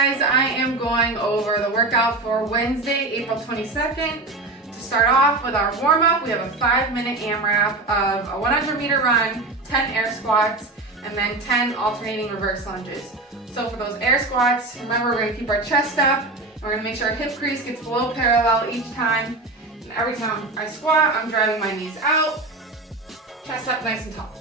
guys, I am going over the workout for Wednesday, April 22nd. To start off with our warm-up, we have a 5-minute AMRAP of a 100-meter run, 10 air squats, and then 10 alternating reverse lunges. So for those air squats, remember we're going to keep our chest up. We're going to make sure our hip crease gets below parallel each time. And every time I squat, I'm driving my knees out, chest up nice and tall.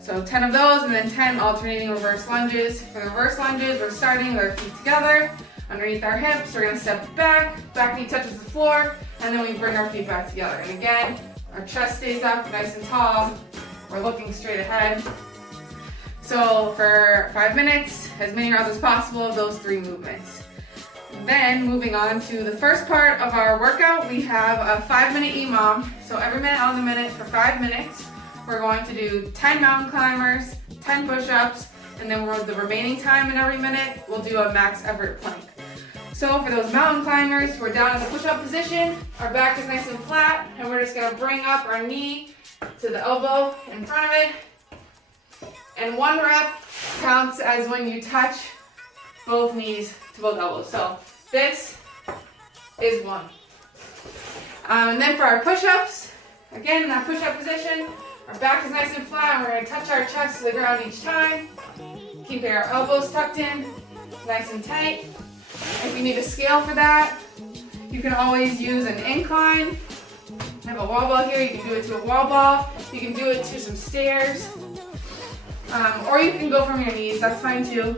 So 10 of those, and then 10 alternating reverse lunges. For the reverse lunges, we're starting with our feet together, underneath our hips. We're gonna step back knee touches the floor, and then we bring our feet back together. And again, our chest stays up nice and tall. We're looking straight ahead. So for 5 minutes, as many rounds as possible of those 3 movements. Then moving on to the first part of our workout, we have a 5-minute EMOM. So every minute on the minute for 5 minutes. We're going to do 10 mountain climbers, 10 push-ups, and then the remaining time in every minute, we'll do a max effort plank. So for those mountain climbers, we're down in the push-up position, our back is nice and flat, and we're just gonna bring up our knee to the elbow in front of it. And 1 rep counts as when you touch both knees to both elbows. So this is 1. And then for our push-ups, again in that push-up position, our back is nice and flat, and we're going to touch our chest to the ground each time. Keeping our elbows tucked in, nice and tight. If you need a scale for that, you can always use an incline. I have a wall ball here, you can do it to a wall ball. You can do it to some stairs. Or you can go from your knees, that's fine too.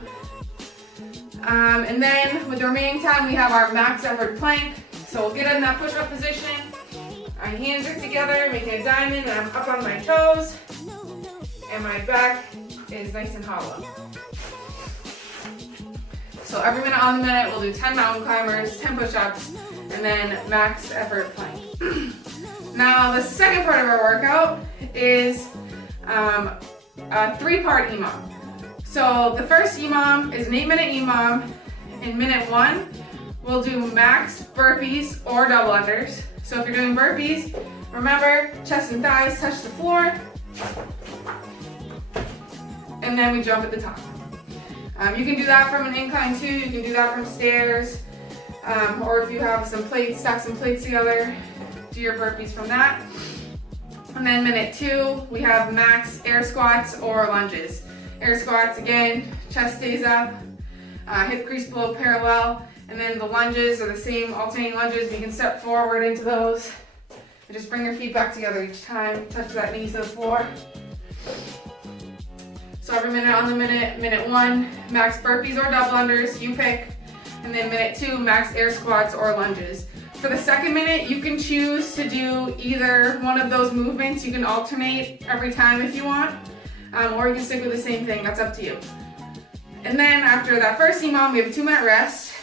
And then with the remaining time, we have our max effort plank. So we'll get in that push-up position. Our hands are together, making a diamond, and I'm up on my toes, and my back is nice and hollow. So every minute on the minute, we'll do 10 mountain climbers, 10 push-ups, and then max effort plank. Now, the second part of our workout is a 3-part EMOM. So the first EMOM is an 8-minute EMOM. In minute 1, we'll do max burpees or double unders. So if you're doing burpees, remember, chest and thighs touch the floor, and then we jump at the top. You can do that from an incline too, you can do that from stairs, or if you have some plates, stack some plates together, do your burpees from that. And then minute 2, we have max air squats or lunges. Air squats, again, chest stays up, hip crease below parallel. And then the lunges are the same alternating lunges. You can step forward into those. And just bring your feet back together each time. Touch that knee to the floor. So every minute on the minute, minute 1, max burpees or double unders, you pick. And then minute 2, max air squats or lunges. For the second minute, you can choose to do either one of those movements. You can alternate every time if you want. Or you can stick with the same thing, that's up to you. And then after that first EMOM, we have a 2-minute rest.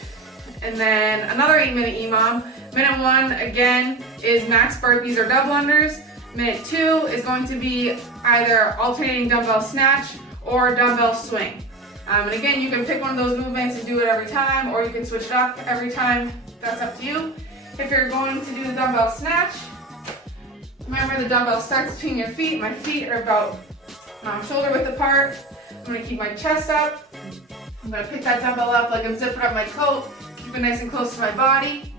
And then another 8-minute EMOM. Minute 1, again, is max burpees or double unders. Minute 2 is going to be either alternating dumbbell snatch or dumbbell swing. And again, you can pick one of those movements and do it every time, or you can switch it up every time. That's up to you. If you're going to do the dumbbell snatch, remember the dumbbell stacks between your feet. My feet are about shoulder width apart. I'm going to keep my chest up. I'm going to pick that dumbbell up like I'm zipping up my coat. Keep it nice and close to my body,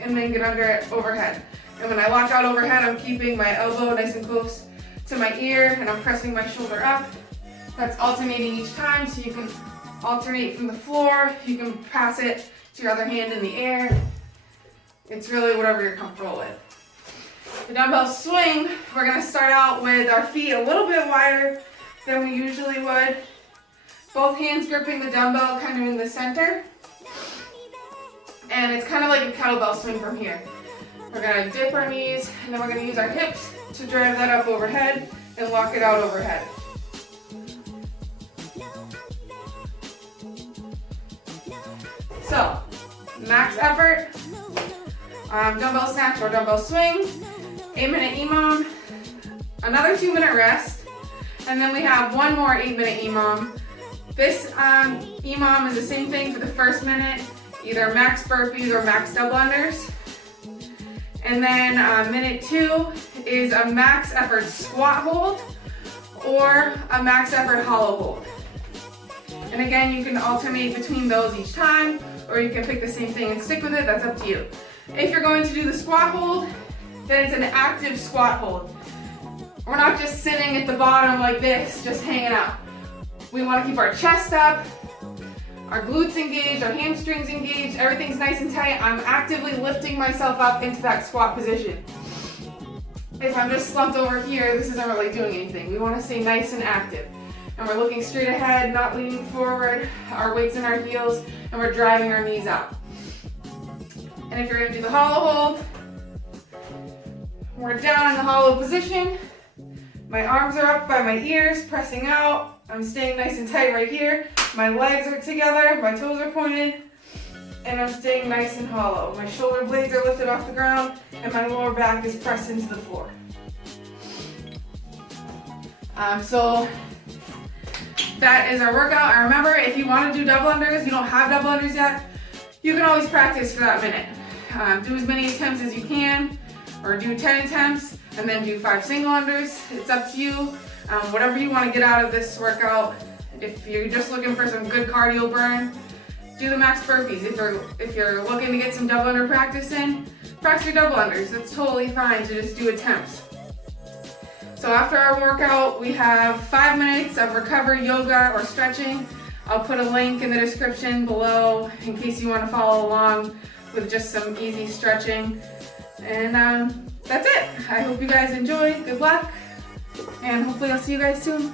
and then get under it overhead. And when I lock out overhead, I'm keeping my elbow nice and close to my ear, and I'm pressing my shoulder up. That's alternating each time, so you can alternate from the floor. You can pass it to your other hand in the air. It's really whatever you're comfortable with. The dumbbell swing, we're gonna start out with our feet a little bit wider than we usually would. Both hands gripping the dumbbell kind of in the center. And it's kind of like a kettlebell swing from here. We're gonna dip our knees, and then we're gonna use our hips to drive that up overhead and lock it out overhead. So, max effort, dumbbell snatch or dumbbell swing, 8-minute EMOM, another 2-minute rest, and then we have one more 8-minute EMOM. This EMOM is the same thing for the first minute, either max burpees or max double unders. And then minute 2 is a max effort squat hold or a max effort hollow hold. And again, you can alternate between those each time, or you can pick the same thing and stick with it, that's up to you. If you're going to do the squat hold, then it's an active squat hold. We're not just sitting at the bottom like this, just hanging out. We want to keep our chest up, our glutes engaged, our hamstrings engaged, everything's nice and tight. I'm actively lifting myself up into that squat position. If I'm just slumped over here, this isn't really doing anything. We want to stay nice and active. And we're looking straight ahead, not leaning forward, our weight's in our heels, and we're driving our knees out. And if you're going to do the hollow hold, we're down in the hollow position. My arms are up by my ears, pressing out. I'm staying nice and tight right here. My legs are together, my toes are pointed, and I'm staying nice and hollow. My shoulder blades are lifted off the ground, and my lower back is pressed into the floor. So that is our workout. And remember, if you want to do double unders, you don't have double unders yet, you can always practice for that minute. Do as many attempts as you can, or do 10 attempts, and then do 5 single unders. It's up to you. Whatever you want to get out of this workout. If you're just looking for some good cardio burn, do the max burpees. If you're looking to get some double under practice in, practice your double unders. It's totally fine to just do attempts. So after our workout, we have 5 minutes of recovery yoga or stretching. I'll put a link in the description below in case you want to follow along with just some easy stretching. And that's it. I hope you guys enjoy. Good luck. And hopefully I'll see you guys soon.